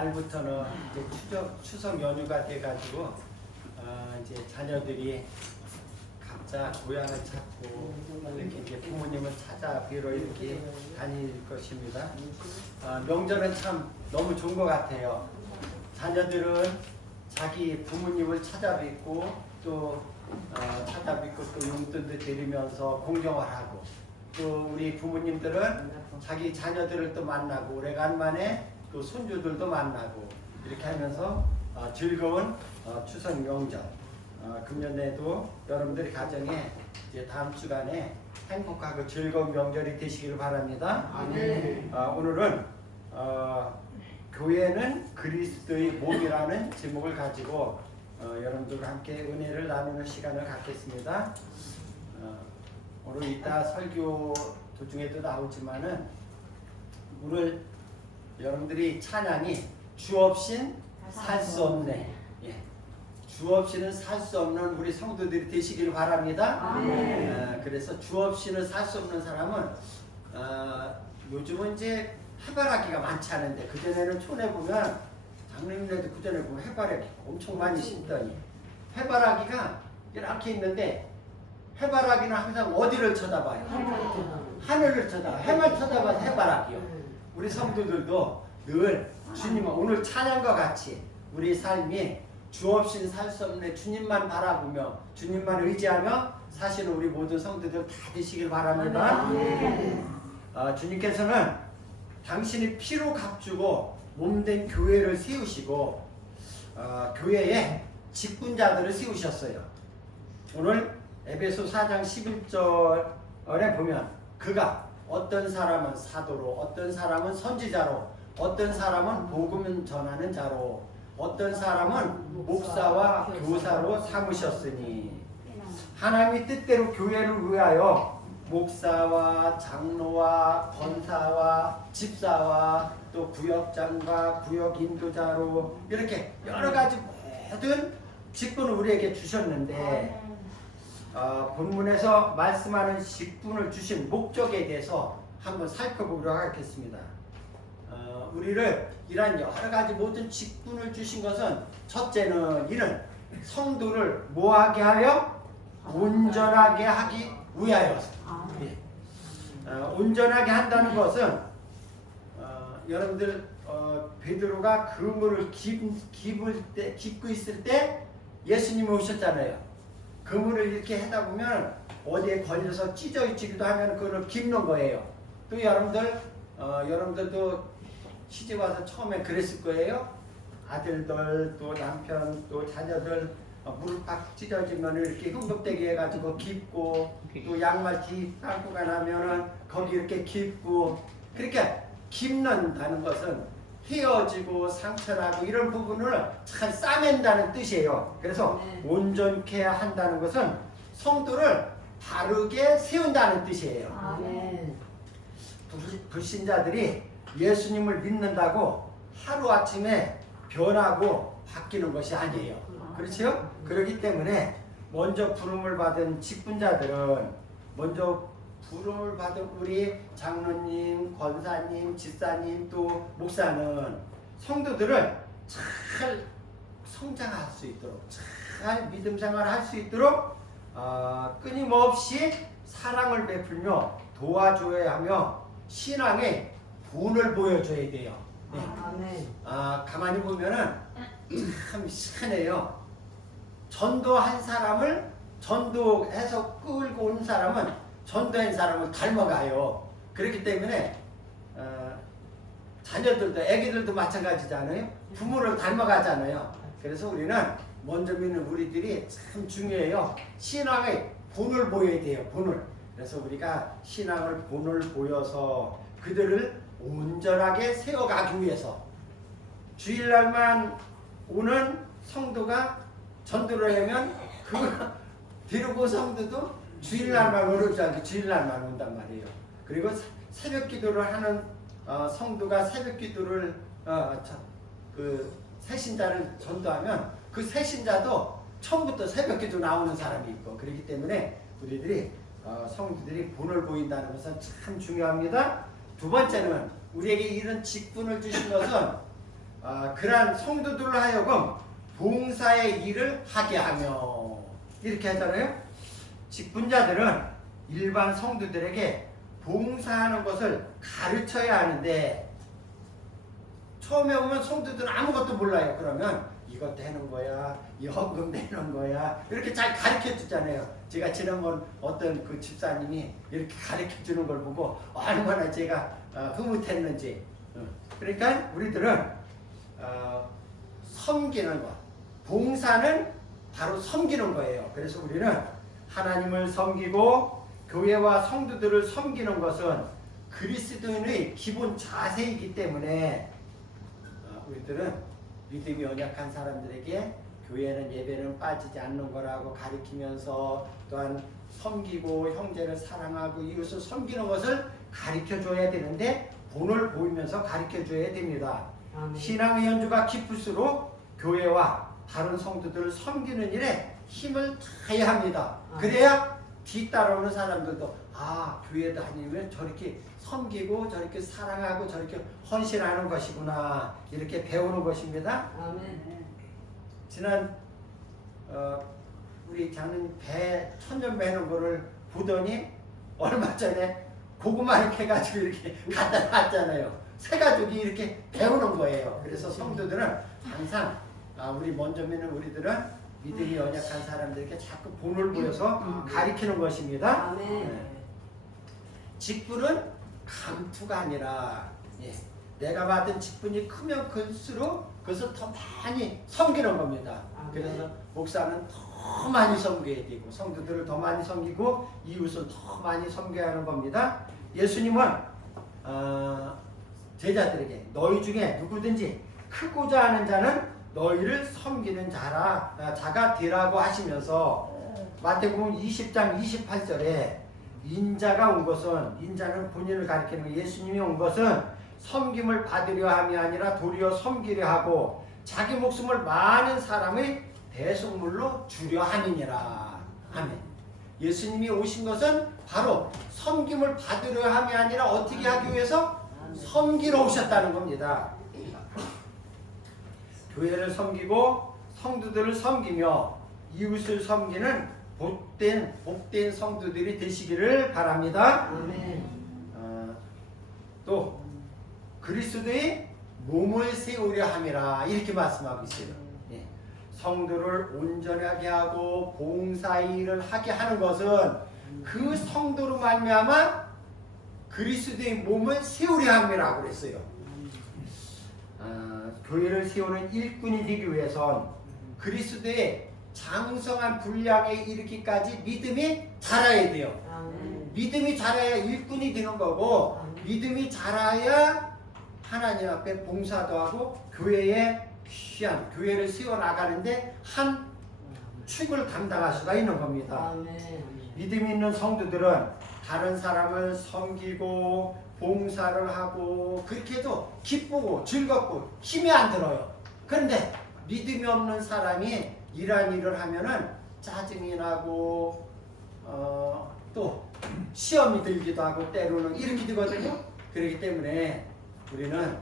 날부터는 이제 추석 연휴가 돼가지고 이제 자녀들이 각자 고향을 찾고 이렇게 이제 부모님을 찾아 뵈러 이렇게 다닐 것입니다. 명절은 참 너무 좋은 것 같아요. 자녀들은 자기 부모님을 찾아뵙고 또 찾아뵙고 또 용돈도 드리면서 공경을하고, 또 우리 부모님들은 자기 자녀들을 또 만나고 오래간만에 또 손주들도 만나고 이렇게 하면서 즐거운 추석 명절, 금년에도 여러분들의 가정에 이제 다음 주간에 행복하고 즐거운 명절이 되시기를 바랍니다. 오늘은 교회는 그리스도의 몸이라는 제목을 가지고 여러분들과 함께 은혜를 나누는 시간을 갖겠습니다. 오늘 이따 설교 도중에도 나오지만은 오늘 여러분들이 찬양이 주 없인 살 수 없네. 주 없이는 살 수 없는 우리 성도들이 되시기를 바랍니다. 그래서 주 없이는 살 수 없는 사람은 요즘은 이제 해바라기가 많지 않은데, 그전에는 촌에 보면 장로님네도 그전에 보면 해바라기 엄청 많이 심더니 해바라기가 이렇게 있는데, 해바라기는 항상 어디를 쳐다봐요? 하늘을 쳐다봐. 해만 쳐다봐서 해바라기요. 우리 성도들도 늘 주님, 오늘 찬양과 같이 우리 삶이 주 없이는 살 수 없는 주님만 바라보며 주님만 의지하며 사시는 우리 모든 성도들 다 되시길 바랍니다. 주님께서는 당신이 피로 값주고 몸된 교회를 세우시고 교회에 직분자들을 세우셨어요. 오늘 에베소 4장 11절에 보면 그가 어떤 사람은 사도로, 어떤 사람은 선지자로, 어떤 사람은 복음 전하는 자로, 어떤 사람은 목사와 교사로 삼으셨으니 하나님의 뜻대로 교회를 위하여 목사와 장로와 권사와 집사와 또 구역장과 구역 인도자로 이렇게 여러 가지 모든 직분을 우리에게 주셨는데, 본문에서 말씀하는 직분을 주신 목적에 대해서 한번 살펴보도록 하겠습니다. 우리를 이러한 여러 가지 모든 직분을 주신 것은, 첫째는 이는 성도를 뭐하게 하여? 온전하게 하기 위하여. 온전하게 한다는 것은 여러분들 베드로가 그물을 깁고 있을 때 예수님이 오셨잖아요. 그물을 이렇게 하다 보면 어디에 걸려서 찢어 있기도 하면 그걸 깁는 거예요. 또 여러분들도 시집 와서 처음에 그랬을 거예요. 아들들 또 남편 또 자녀들 무릎 팍 찢어지면 이렇게 흥겹대게 해가지고 깁고, 또 양말 뒤 땅구가 나면은 거기 이렇게 깁고, 그렇게 깁는다는 것은 헤어지고 상처나고 이런 부분을 잘 싸맨다는 뜻이에요. 그래서 온전케 한다는 것은 성도를 바르게 세운다는 뜻이에요. 불신자들이 예수님을 믿는다고 하루아침에 변하고 바뀌는 것이 아니에요. 그렇죠? 그렇기 때문에 먼저 부름을 받은 직분자들은, 먼저 부름을 받은 우리 장로님, 권사님, 집사님, 또 목사는 성도들을 잘 성장할 수 있도록, 잘 믿음 생활할 수 있도록 끊임없이 사랑을 베풀며 도와줘야 하며 신앙의 본을 보여줘야 돼요. 가만히 보면은 참 희한해요. 전도한 사람을, 전도해서 끌고 온 사람은 전도한 사람을 닮아가요. 그렇기 때문에 자녀들도, 애기들도 마찬가지잖아요. 부모를 닮아가잖아요. 그래서 우리는 먼저 믿는 우리들이 참 중요해요. 신앙의 본을 보여야 돼요. 본을. 그래서 우리가 신앙을 본을 보여서 그들을 온전하게 세워가기 위해서, 주일날만 오는 성도가 전도를 하면 그 뒤로고 성도도 주일날만 오르지 않게 주일날만 온단 말이에요. 그리고 새벽 기도를 하는 성도가 새벽 기도를 그 새신자를 전도하면 그 새신자도 처음부터 새벽 기도 나오는 사람이 있고, 그렇기 때문에 우리들이 성도들이 본을 보인다는 것은 참 중요합니다. 두 번째는 우리에게 이런 직분을 주신 것은 그러한 성도들로 하여금 봉사의 일을 하게 하며 이렇게 하잖아요. 직분자들은 일반 성도들에게 봉사하는 것을 가르쳐야 하는데 처음에 오면 성도들은 아무것도 몰라요. 그러면 이것도 해놓은 거야, 이 헌금 내는 거야 이렇게 잘 가르쳐 주잖아요. 제가 지난번 어떤 그 집사님이 이렇게 가르쳐 주는 걸 보고 얼마나 제가 흐뭇했는지. 그러니까 우리들은 섬기는 것, 봉사는 바로 섬기는 거예요. 그래서 우리는 하나님을 섬기고 교회와 성도들을 섬기는 것은 그리스도인의 기본 자세이기 때문에 우리들은 믿음이 연약한 사람들에게 교회는 예배는 빠지지 않는 거라고 가르치면서 또한 섬기고 형제를 사랑하고 이웃을 섬기는 것을 가르쳐줘야 되는데 본을 보이면서 가르쳐줘야 됩니다. 아멘. 신앙의 연주가 깊을수록 교회와 다른 성도들을 섬기는 일에 힘을 다해야 합니다. 그래야 뒤따라오는 사람들도 교회 다니면 저렇게 섬기고 저렇게 사랑하고 저렇게 헌신하는 것이구나 이렇게 배우는 것입니다. 아멘. 지난 우리 장로님 배 천년 배는 거를 보더니 얼마 전에 고구마 이렇게 해가지고 이렇게 갖다 놨잖아요. 새 가족이 이렇게 배우는 거예요. 그래서 성도들은 항상 우리 먼저 믿는 우리들은 믿음이 연약한 사람들에게 자꾸 본을 보여서 가리키는 것입니다. 아멘. 직분은 감투가 아니라 내가 받은 직분이 크면 클수록 그것을 더 많이 섬기는 겁니다. 그래서 목사는 더 많이 섬겨야 되고 성도들을 더 많이 섬기고 이웃을 더 많이 섬겨야 하는 겁니다. 예수님은 제자들에게 너희 중에 누구든지 크고자 하는 자는 너희를 섬기는 자가 되라고 하시면서 마태복음 20장 28절에 인자가 온 것은 인자는 본인을 가리키는 예수님이 온 것은 섬김을 받으려 함이 아니라 도리어 섬기려 하고 자기 목숨을 많은 사람의 대속물로 주려 함이니라. 아멘. 예수님이 오신 것은 바로 섬김을 받으려 함이 아니라 어떻게 하기 위해서 섬기러 오셨다는 겁니다. 교회를 섬기고 성도들을 섬기며 이웃을 섬기는 복된 성도들이 되시기를 바랍니다. 아멘. 또 그리스도의 몸을 세우려 함이라 이렇게 말씀하고 있어요. 성도를 온전하게 하고 봉사의 일을 하게 하는 것은 그 성도로 말미암아 그리스도의 몸을 세우려 함이라고 그랬어요. 교회를 세우는 일꾼이 되기 위해선 그리스도의 장성한 분량에 이르기까지 믿음이 자라야 돼요. 믿음이 자라야 일꾼이 되는 거고 믿음이 자라야 하나님 앞에 봉사도 하고 교회의 귀한 교회를 세워나가는데 한 축을 감당할 수가 있는 겁니다. 믿음이 있는 성도들은 다른 사람을 섬기고 봉사를 하고 그렇게 해도 기쁘고 즐겁고 힘이 안 들어요. 그런데 믿음이 없는 사람이 이러한 일을 하면은 짜증이 나고 또 시험이 들기도 하고 때로는 이렇게 되거든요. 그렇기 때문에 우리는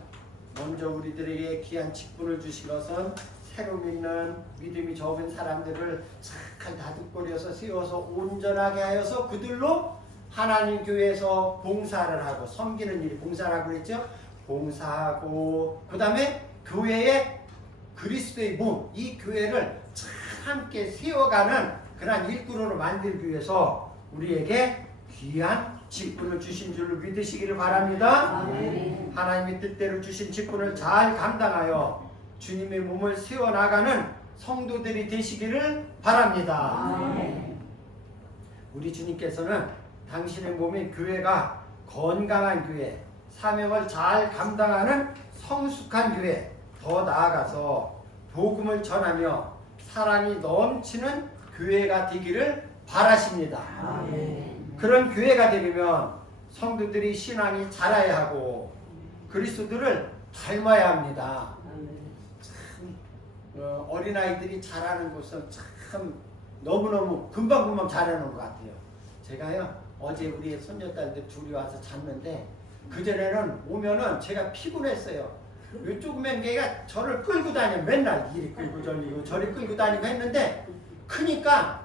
먼저 우리들에게 귀한 직분을 주신 것은 새로 믿는 믿음이 적은 사람들을 착한 다듬거려서 세워서 온전하게 하여서 그들로 하나님 교회에서 봉사를 하고 섬기는 일이 봉사라고 그랬죠. 봉사하고 그 다음에 교회의 그리스도의 몸, 이 교회를 함께 세워가는 그러한 일꾼으로 만들기 위해서 우리에게 귀한 직분을 주신 줄로 믿으시기를 바랍니다. 아멘. 하나님의 뜻대로 주신 직분을 잘 감당하여 주님의 몸을 세워나가는 성도들이 되시기를 바랍니다. 아멘. 우리 주님께서는 당신의 몸인 교회가 건강한 교회, 사명을 잘 감당하는 성숙한 교회, 더 나아가서 복음을 전하며 사랑이 넘치는 교회가 되기를 바라십니다. 아멘. 그런 교회가 되려면 성도들이 신앙이 자라야 하고 그리스도를 닮아야 합니다. 어린아이들이 자라는 것은 참 너무너무 금방금방 자라는 것 같아요. 제가요 어제 우리 손녀딸들 둘이 와서 잤는데 그전에는 오면은 제가 피곤했어요. 요 조그만 개가 저를 끌고 다녀. 맨날 이리 끌고 저리 끌고 다니고 했는데 크니까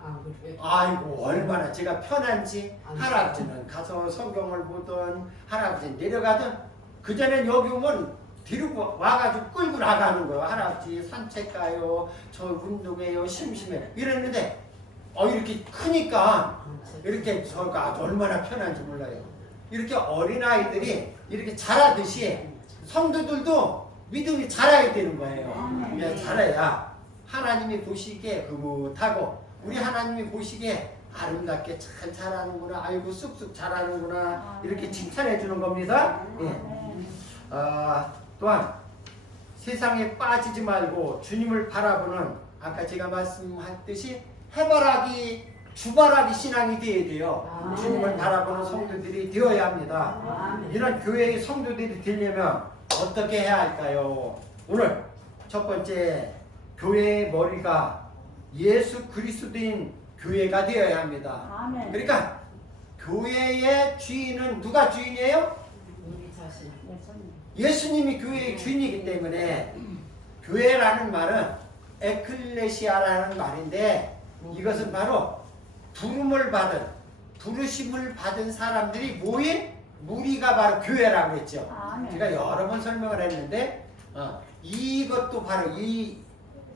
아이고 얼마나 제가 편한지. 할아버지는 가서 성경을 보던 할아버지 내려가던 그전엔 여기 오면 데리고 와가지고 끌고 나가는 거예요. 할아버지 산책 가요, 저 운동해요, 심심해 이랬는데 이렇게 크니까 이렇게 저가 아주 얼마나 편한지 몰라요. 이렇게 어린아이들이 이렇게 자라듯이 성도들도 믿음이 자라야 되는 거예요. 그냥 자라야 하나님이 보시기에 흐뭇하고 우리 하나님이 보시기에 아름답게 잘 자라는구나, 아이고 쑥쑥 자라는구나 이렇게 칭찬해 주는 겁니다. 또한 세상에 빠지지 말고 주님을 바라보는 아까 제가 말씀했듯이 해바라기 주바라기 신앙이 되어야 돼요. 주님을 바라보는 성도들이 되어야 합니다. 이런 교회의 성도들이 되려면 어떻게 해야 할까요? 오늘 첫 번째 교회의 머리가 예수 그리스도인 교회가 되어야 합니다. 그러니까 교회의 주인은 누가 주인이에요? 우리 자신. 예수님이 교회의 주인이기 때문에 교회라는 말은 에클레시아라는 말인데 이것은 바로 부르심을 받은 사람들이 모인 무리가 바로 교회라고 했죠. 제가 여러 번 설명을 했는데 이것도 바로 이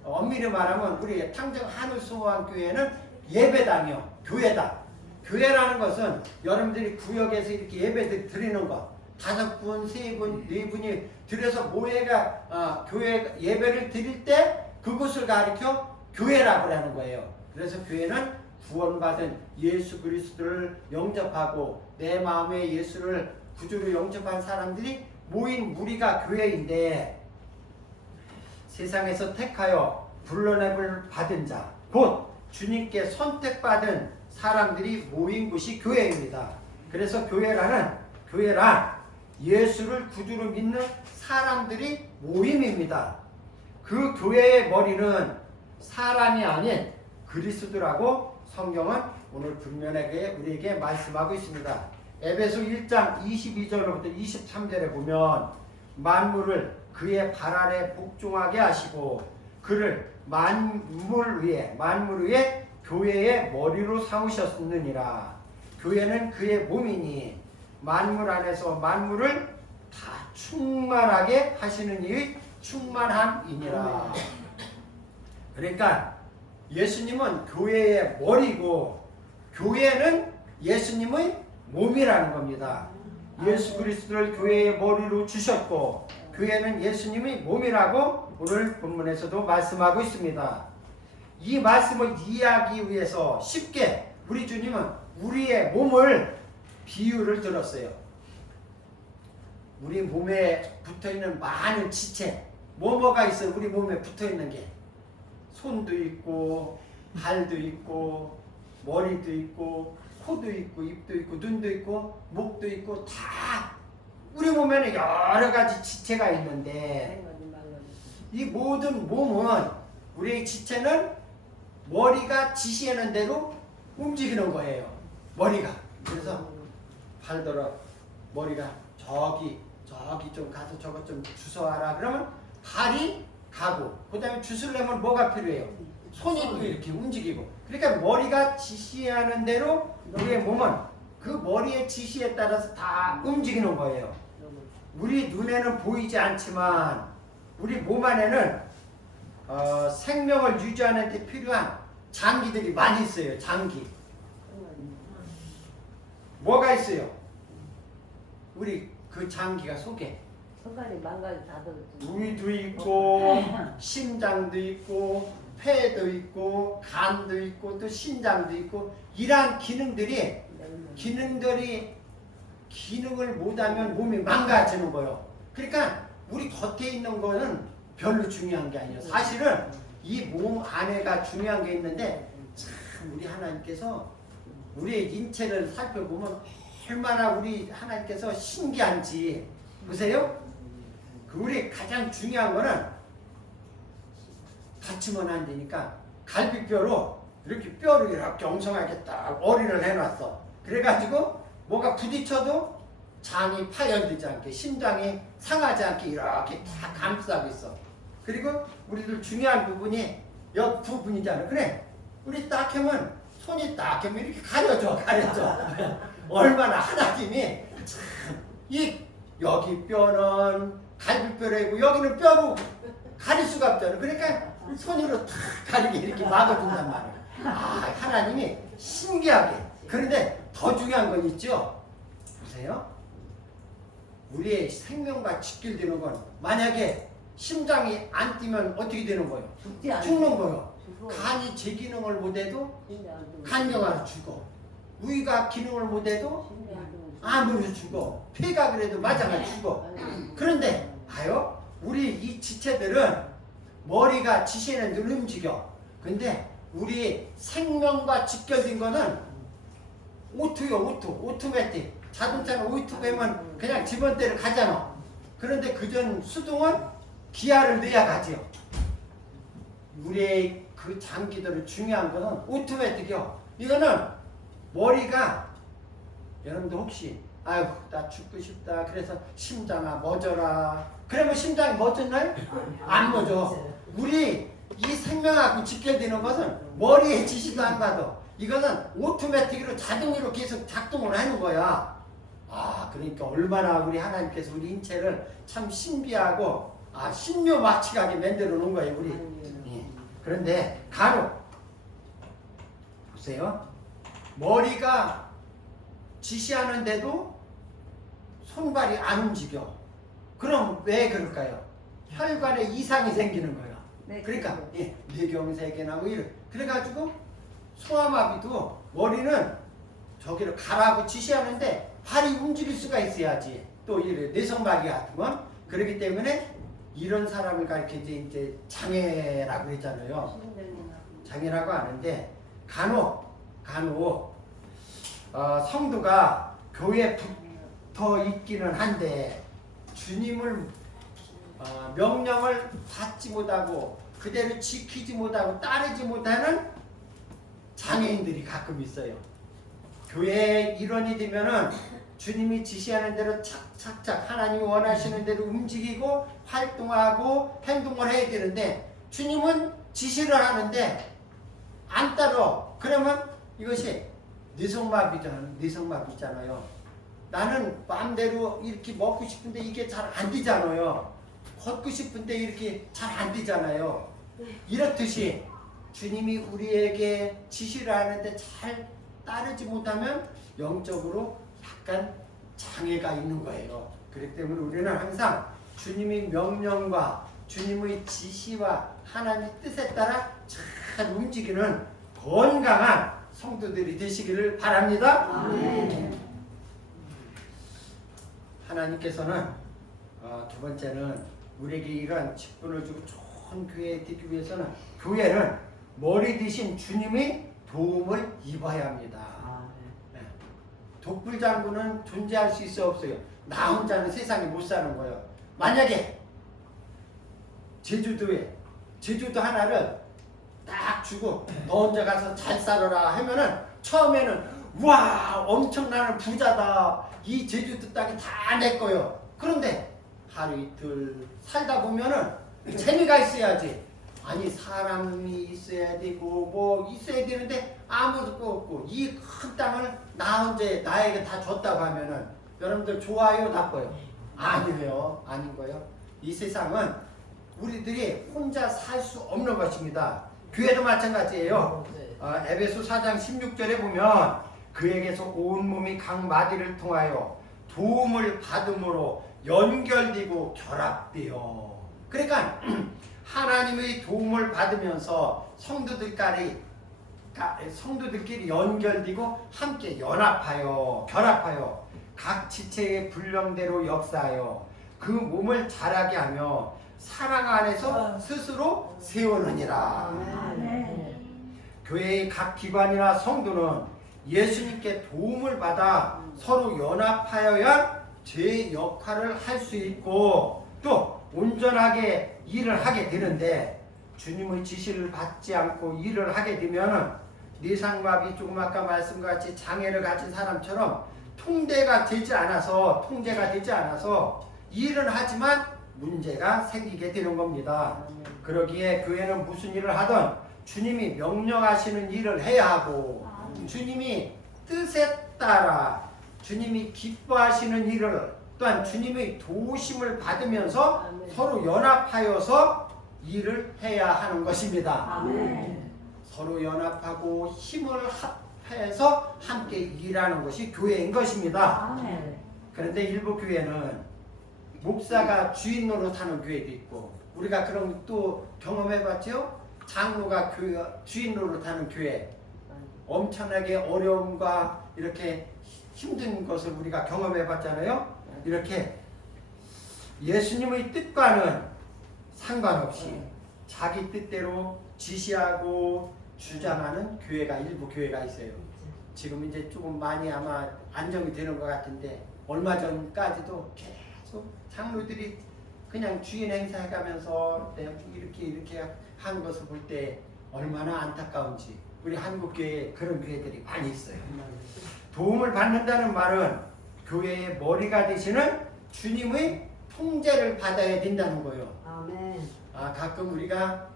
엄밀히 말하면 우리 탕정 한울소원교회는 예배당이요. 교회다. 교회라는 것은 여러분들이 구역에서 이렇게 예배 드리는 것 5분, 3분, 4분이 들여서 모회가 교회 예배를 드릴 때 그것을 가리켜 교회라고 하는 거예요. 그래서 교회는 구원받은 예수 그리스도를 영접하고 내 마음에 예수를 구주로 영접한 사람들이 모인 무리가 교회인데 세상에서 택하여 불러냄을 받은 자, 곧 주님께 선택받은 사람들이 모인 곳이 교회입니다. 그래서 교회란 예수를 구주로 믿는 사람들이 모임입니다. 그 교회의 머리는 사람이 아닌 그리스도라고 성경은 오늘 분명하게 우리에게 말씀하고 있습니다. 에베소 1장 22절로부터 23절에 보면 만물을 그의 발 아래 복종하게 하시고 그를 만물 위에 교회의 머리로 삼으셨느니라. 교회는 그의 몸이니 만물 안에서 만물을 다 충만하게 하시는 이의 충만함이니라. 그러니까 예수님은 교회의 머리고 교회는 예수님의 몸이라는 겁니다. 예수 그리스도를 교회의 머리로 주셨고 교회는 예수님의 몸이라고 오늘 본문에서도 말씀하고 있습니다. 이 말씀을 이해하기 위해서 쉽게 우리 주님은 우리의 몸을 비유를 들었어요. 우리 몸에 붙어있는 많은 지체 뭐가 있어요? 우리 몸에 붙어있는 게 손도 있고 발도 있고 머리도 있고 코도 있고 입도 있고 눈도 있고 목도 있고 다 우리 몸에는 여러 가지 지체가 있는데 이 모든 몸은 우리의 지체는 머리가 지시하는 대로 움직이는 거예요. 머리가. 그래서 발더러 머리가 저기 좀 가서 저것 좀 주워와라 그러면 발이 가고 그 다음에 주스려면 뭐가 필요해요? 손이 또 이렇게 움직이고 그러니까 머리가 지시하는 대로 우리의 몸은 그 머리의 지시에 따라서 다 움직이는 거예요. 우리 눈에는 보이지 않지만 우리 몸 안에는 생명을 유지하는 데 필요한 장기들이 많이 있어요. 장기. 뭐가 있어요? 우리 그 장기가 속에 손가락이 망가져 다 들었지. 우리도 있고 심장도 있고 폐도 있고 간도 있고 또 신장도 있고 이러한 기능을 못하면 몸이 망가지는 거예요. 그러니까 우리 겉에 있는 거는 별로 중요한 게 아니에요. 사실은 이 몸 안에가 중요한 게 있는데 참 우리 하나님께서 우리의 인체를 살펴보면 얼마나 우리 하나님께서 신기한지 보세요. 우리 가장 중요한 거는 다치면 안 되니까 갈비뼈로 이렇게 뼈를 이렇게 엉성하게 딱 어린을 해놨어. 그래가지고 뭐가 부딪혀도 장이 파열되지 않게 심장이 상하지 않게 이렇게 다 감싸고 있어. 그리고 우리들 중요한 부분이 옆 부분이잖아. 그래 우리 딱 하면 손이 딱 하면 이렇게 가려져. 얼마나 하나님이 이 여기 뼈는 갈비뼈라고 여기는 뼈로 가릴 수가 없잖아. 그러니까 손으로 탁 가리게 이렇게 막아준단 말이야. 아 하나님이 신기하게. 그런데 더 중요한 건 있죠. 보세요. 우리의 생명과 직결되는 건 만약에 심장이 안 뛰면 어떻게 되는 거예요? 죽는 거예요. 간이 제 기능을 못해도 간경화로 죽어. 위가 기능을 못해도 암으로 죽어. 폐가 그래도 마찬가지 죽어. 그런데 봐요. 우리 이 지체들은 머리가 지시에는 늘 움직여. 근데 우리 생명과 직결된 거는 오토요. 오토매틱. 자동차는 오토 빼면 그냥 집원대로 가잖아. 그런데 그전 수동은 기아를 넣어야 가지요. 우리의 그 장기들은 중요한 거는 오토매틱이요. 이거는 머리가 여러분들 혹시 아유 나 죽고 싶다 그래서 심장아 멎어라 그러면 심장이 멎었나요? 안 멎어. 우리 이 생명하고 직결되는 것은 머리에 지시도 안 받아. 이거는 오토매틱으로 자동으로 계속 작동을 하는 거야. 아 그러니까 얼마나 우리 하나님께서 우리 인체를 참 신비하고 신묘막측하게 만들어 놓은 거예요 우리. 예. 그런데 간혹 보세요. 머리가 지시하는데도 손발이 안 움직여. 그럼 왜 그럴까요? 혈관에 이상이 생기는 거예요. 네, 그러니까 뇌경색이나 뭐 이런. 그래가지고 소아마비도 머리는 저기를 가라고 지시하는데 발이 움직일 수가 있어야지. 또 이래 뇌성마비 같은 건. 그렇기 때문에 이런 사람을 가리켜서 이제 장애라고 했잖아요. 장애라고 하는데 간혹 성도가 교회에 붙어 있기는 한데 주님을 명령을 받지 못하고 그대로 지키지 못하고 따르지 못하는 장애인들이 가끔 있어요. 교회의 일원이 되면은 주님이 지시하는 대로 착착착 하나님이 원하시는 대로 움직이고 활동하고 행동을 해야 되는데 주님은 지시를 하는데 안 따라. 그러면 이것이 뇌성마비잖아요. 나는 마음대로 이렇게 먹고 싶은데 이게 잘 안 되잖아요. 걷고 싶은데 이렇게 잘 안 되잖아요. 이렇듯이 주님이 우리에게 지시를 하는데 잘 따르지 못하면 영적으로 약간 장애가 있는 거예요. 그렇기 때문에 우리는 항상 주님의 명령과 주님의 지시와 하나님의 뜻에 따라 잘 움직이는 건강한 성도들이 되시기를 바랍니다. 아멘. 하나님께서는 두 번째는 우리에게 이러한 직분을 주고 좋은 교회에 되기 위해서는 교회는 머리 대신 주님의 도움을 입어야 합니다. 네. 독불장군은 존재할 수 있어 없어요? 나 혼자는 세상에 못 사는 거예요. 만약에 제주도 하나를 딱 주고 너 혼자 가서 잘 살아라 하면은 처음에는 와 엄청나는 부자다. 이 제주도 땅이 다 내 거예요. 그런데 하루 이틀 살다 보면은 재미가 있어야지. 아니 사람이 있어야 되고 뭐 있어야 되는데 아무것도 없고 이 큰 땅을 나 혼자 나에게 다 줬다고 하면은 여러분들 좋아요 나빠요? 아니에요. 아닌 거예요. 이 세상은 우리들이 혼자 살 수 없는 것입니다. 교회도 마찬가지예요. 에베소 4장 16절에 보면 그에게서 온몸이 각 마디를 통하여 도움을 받음으로 연결되고 결합되어. 그러니까 하나님의 도움을 받으면서 성도들끼리 연결되고 함께 연합하여 결합하여 각 지체의 분량대로 역사하여 그 몸을 자라게 하며 사랑 안에서 스스로 세우느니라. 교회의 각 기관이나 성도는 예수님께 도움을 받아 서로 연합하여야 제 역할을 할 수 있고 또 온전하게 일을 하게 되는데 주님의 지시를 받지 않고 일을 하게 되면 뇌상마비 조금 아까 말씀과 같이 장애를 가진 사람처럼 통제가 되지 않아서 일은 하지만 문제가 생기게 되는 겁니다. 그러기에 교회는 무슨 일을 하든 주님이 명령하시는 일을 해야 하고 주님이 뜻에 따라 주님이 기뻐하시는 일을 또한 주님의 도우심을 받으면서 서로 연합하여서 일을 해야 하는 것입니다. 서로 연합하고 힘을 합해서 함께 일하는 것이 교회인 것입니다. 그런데 일부 교회는 목사가 주인 노릇하는 교회도 있고 우리가 그럼 또 경험해봤죠? 장로가 주인 노릇하는 교회 엄청나게 어려움과 이렇게 힘든 것을 우리가 경험해봤잖아요. 이렇게 예수님의 뜻과는 상관없이 자기 뜻대로 지시하고 주장하는 일부 교회가 있어요. 지금 이제 조금 많이 아마 안정이 되는 것 같은데 얼마 전까지도 계속 장로들이 그냥 주인 행사해가면서 이렇게 하는 것을 볼 때 얼마나 안타까운지 우리 한국교회에 그런 교회들이 많이 있어요. 도움을 받는다는 말은 교회의 머리가 되시는 주님의 통제를 받아야 된다는 거예요. 가끔 우리가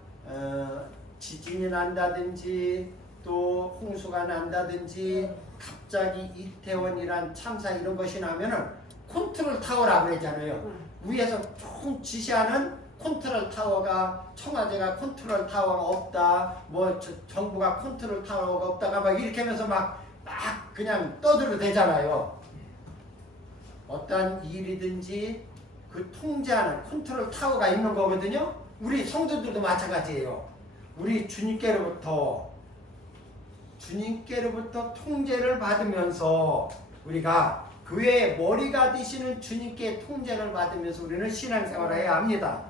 지진이 난다든지 또 홍수가 난다든지 갑자기 이태원이란 참사 이런 것이 나면은 컨트롤 타워라고 그러잖아요. 위에서 총 지시하는 컨트롤 타워가 청와대가 컨트롤 타워가 없다, 뭐 정부가 컨트롤 타워가 없다가 막 이렇게 하면서 막 그냥 떠들어대잖아요. 어떠한 일이든지 그 통제하는 컨트롤 타워가 있는 거거든요. 우리 성도들도 마찬가지예요. 우리 주님께로부터 통제를 받으면서 우리가 교회의 머리가 되시는 주님께 통제를 받으면서 우리는 신앙생활을 해야 합니다.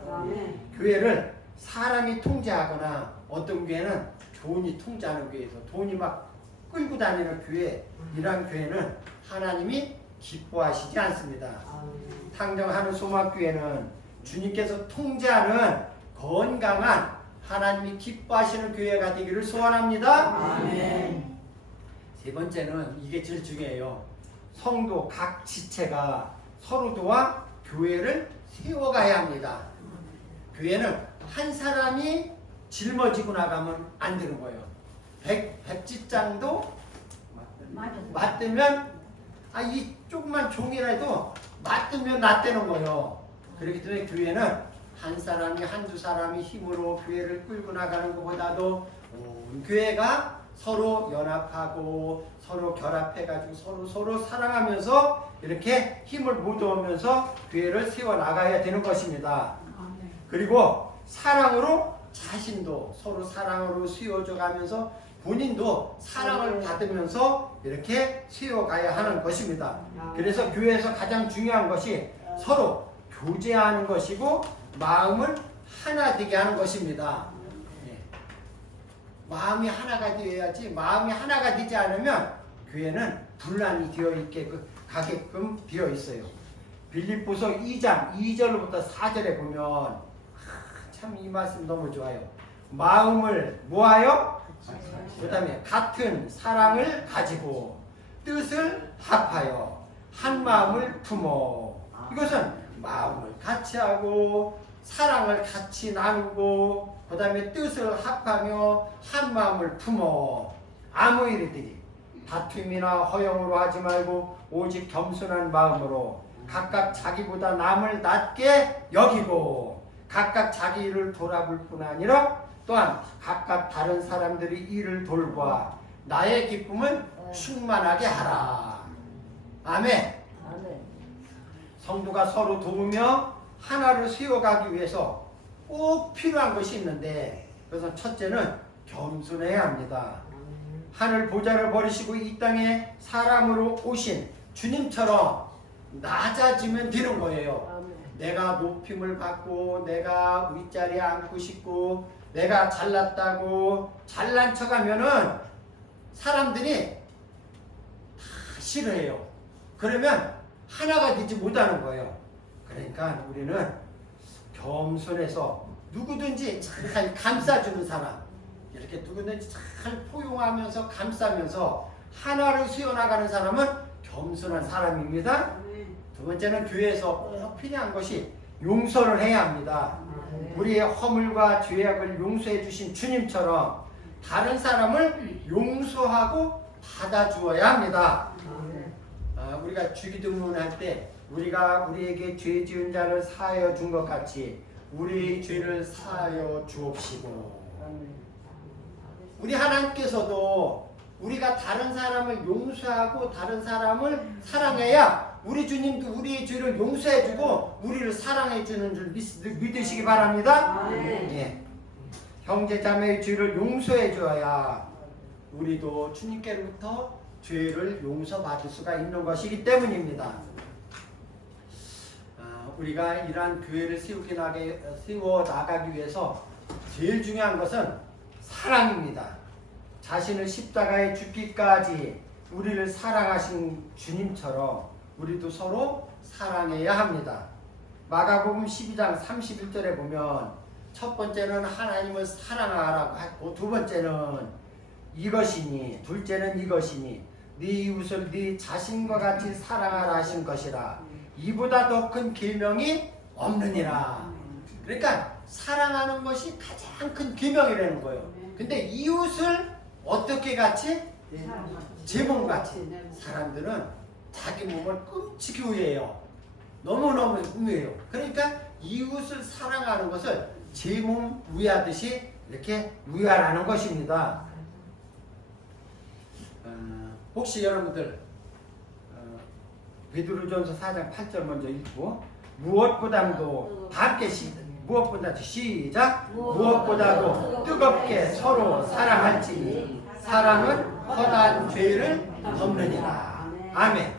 교회를 사람이 통제하거나 어떤 교회는 돈이 통제하는 교회에서 돈이 막 끌고 다니는 교회, 이러한 교회는 하나님이 기뻐하시지 않습니다. 탕정하는 소망교회는 주님께서 통제하는 건강한 하나님이 기뻐하시는 교회가 되기를 소원합니다. 세 번째는 이게 제일 중요해요. 성도 각 지체가 서로 도와 교회를 세워가야 합니다. 교회는 한 사람이 짊어지고 나가면 안 되는 거예요. 백지장도 맞으면 이 조그만 종이라도 맞으면 낫다는 거예요. 그렇기 때문에 교회는 한 사람이 한두 사람이 힘으로 교회를 끌고 나가는 것보다도 온 교회가 서로 연합하고 서로 결합해가지고 서로 사랑하면서 이렇게 힘을 모으면서 교회를 세워나가야 되는 것입니다. 그리고 사랑으로 자신도 서로 사랑으로 세워져 가면서 본인도 사랑을 받으면서 이렇게 세워가야 하는 것입니다. 그래서 교회에서 가장 중요한 것이 서로 교제하는 것이고 마음을 하나 되게 하는 것입니다. 마음이 하나가 되어야지, 마음이 하나가 되지 않으면 교회는 분란이 되어 가게끔 되어 있어요. 빌립보서 2장 2절부터 4절에 보면 참 이 말씀 너무 좋아요. 마음을 모아요. 그 다음에 같은 사랑을 가지고 뜻을 합하여 한 마음을 품어. 이것은 마음을 같이 하고 사랑을 같이 나누고 그 다음에 뜻을 합하며 한 마음을 품어. 아무 일이든지 다툼이나 허영으로 하지 말고 오직 겸손한 마음으로 각각 자기보다 남을 낮게 여기고 각각 자기 일을 돌아볼 뿐 아니라 또한 각각 다른 사람들이 일을 돌보아 나의 기쁨을 충만하게 하라. 아멘. 성도가 서로 도우며 하나를 세워가기 위해서 꼭 필요한 것이 있는데, 그래서 첫째는 겸손해야 합니다. 하늘 보좌를 버리시고 이 땅에 사람으로 오신 주님처럼 낮아지면 되는 거예요. 내가 높임을 받고 내가 윗자리에 앉고 싶고 내가 잘났다고 잘난 척하면은 사람들이 다 싫어해요. 그러면 하나가 되지 못하는 거예요. 그러니까 우리는 겸손해서 누구든지 잘 감싸주는 사람, 이렇게 누구든지 잘 포용하면서 감싸면서 하나를 세워나가는 사람은 겸손한 사람입니다. 두 번째는 교회에서 꼭 필요한 것이 용서를 해야 합니다. 우리의 허물과 죄악을 용서해 주신 주님처럼 다른 사람을 용서하고 받아주어야 합니다. 우리가 주기도문 할 때 우리가 우리에게 죄 지은 자를 사하여 준 것 같이 우리의 죄를 사하여 주옵시고. 우리 하나님께서도 우리가 다른 사람을 용서하고 다른 사람을 사랑해야 우리 주님도 우리의 죄를 용서해주고 우리를 사랑해주는 줄 믿으시기 바랍니다. 예. 형제자매의 죄를 용서해줘야 우리도 주님께로부터 죄를 용서받을 수가 있는 것이기 때문입니다. 우리가 이러한 교회를 세워 나가기 위해서 제일 중요한 것은 사랑입니다. 자신을 십자가에 죽기까지 우리를 사랑하신 주님처럼 우리도 서로 사랑해야 합니다. 마가복음 12장 31절에 보면 첫 번째는 하나님을 사랑하라고 하고 두 번째는 이것이니 둘째는 이것이니 네 이웃을 네 자신과 같이 사랑하라 하신 것이라 이보다 더 큰 계명이 없느니라. 그러니까 사랑하는 것이 가장 큰 계명이라는 거예요. 근데 이웃을 어떻게 같이? 제 몸같이. 사람들은 자기 몸을 끔찍이 우애해요. 너무너무 우애해요. 그러니까 이웃을 사랑하는 것을 제 몸 우애하듯이 이렇게 우애하라는 것입니다. 혹시 여러분들 베드로전서 4장 8절 먼저 읽고 무엇보다도 시작 무엇보다도 뜨겁게 서로 사랑할지니 사랑은 허다한 죄를 덮느니라. 아멘.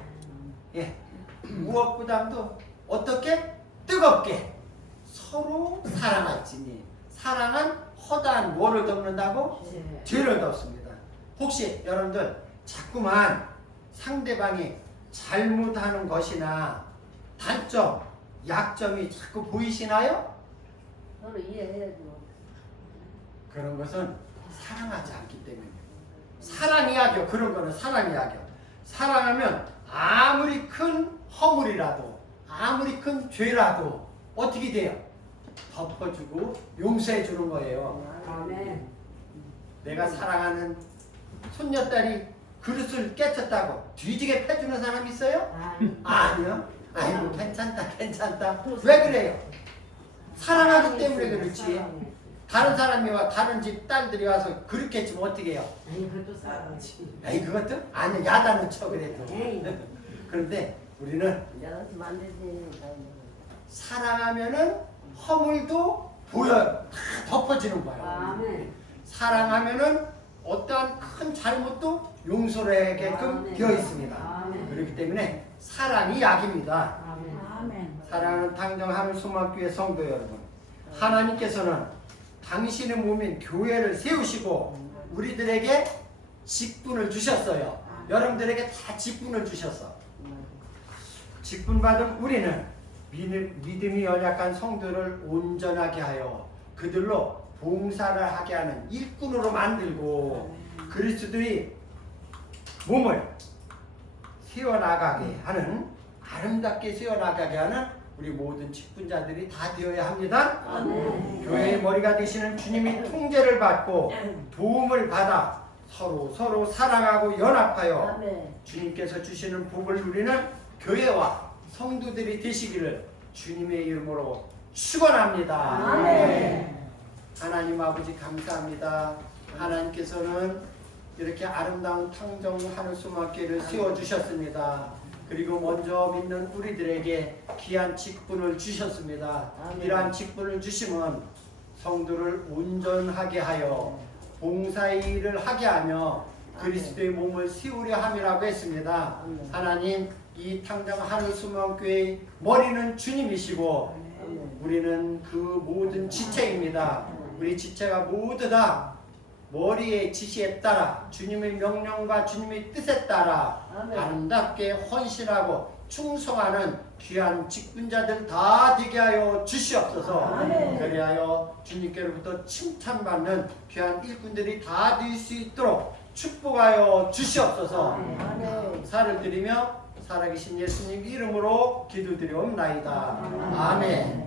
예. 무엇보다도 어떻게 뜨겁게 서로 사랑할지니 사랑은 허다한 뭐를 덮는다고? 죄를 덮습니다. 혹시 여러분들 자꾸만 상대방이 잘못하는 것이나 단점, 약점이 자꾸 보이시나요? 서로 이해해야죠. 그런 것은 사랑하지 않기 때문입니다. 사랑해야죠. 그런 거는 사랑해야죠. 사랑하면 아무리 큰 허물이라도 아무리 큰 죄라도 어떻게 돼요? 덮어주고 용서해 주는 거예요. 아멘. 내가 사랑하는 손녀딸이 그릇을 깨쳤다고 뒤지게 패주는 사람 있어요? 아니요. 아이고 괜찮다. 왜 그래요? 사랑하기 때문에 그렇지. 다른 사람이 와 다른 집 딸들이 와서 그렇게 치면 어떻게 해요? 아니 그것도 사랑하지. 에이 그것도? 아니 야단은 쳐 그래도. 그런데 우리는 야단치면 안 되지. 사랑하면은 허물도 보여요. 다 덮어지는 거예요. 아멘. 사랑하면은 어떠한 큰 잘못도 용서를 하게끔 되어 있습니다. 아멘. 그렇기 때문에 사랑이 약입니다. 아멘. 사랑하는 당정하늘 소망교회 성도 여러분, 하나님께서는 당신의 몸인 교회를 세우시고 우리들에게 직분을 주셨어요. 여러분들에게 다 직분을 주셨어. 직분 받은 우리는 믿음이 연약한 성도를 온전하게 하여 그들로 봉사를 하게 하는 일꾼으로 만들고 그리스도의 몸을 세워나가게 하는 아름답게 세워나가게 하는 우리 모든 직분자들이 다 되어야 합니다. 아멘. 교회의 머리가 되시는 주님이 통제를 받고 도움을 받아 서로 사랑하고 연합하여 아멘. 주님께서 주시는 복을 누리는 교회와 성도들이 되시기를 주님의 이름으로 축원합니다. 아멘. 하나님 아버지 감사합니다. 하나님께서는 이렇게 아름다운 탕정 하늘소망교회를 세워주셨습니다. 그리고 먼저 믿는 우리들에게 귀한 직분을 주셨습니다. 아멘. 이러한 직분을 주시면 성도를 온전하게 하여 봉사의 일을 하게 하며 그리스도의 몸을 세우려 함이라고 했습니다. 아멘. 하나님 이 탕정 하늘소망교회의 머리는 주님이시고 우리는 그 모든 지체입니다. 우리 지체가 모두 다 머리의 지시에 따라 주님의 명령과 주님의 뜻에 따라 아멘. 아름답게 헌신하고 충성하는 귀한 직분자들 다 되게 하여 주시옵소서. 아멘. 그리하여 주님께로부터 칭찬받는 귀한 일꾼들이 다 될 수 있도록 축복하여 주시옵소서. 아멘. 살을 드리며 살아계신 예수님 이름으로 기도드리옵나이다. 아멘.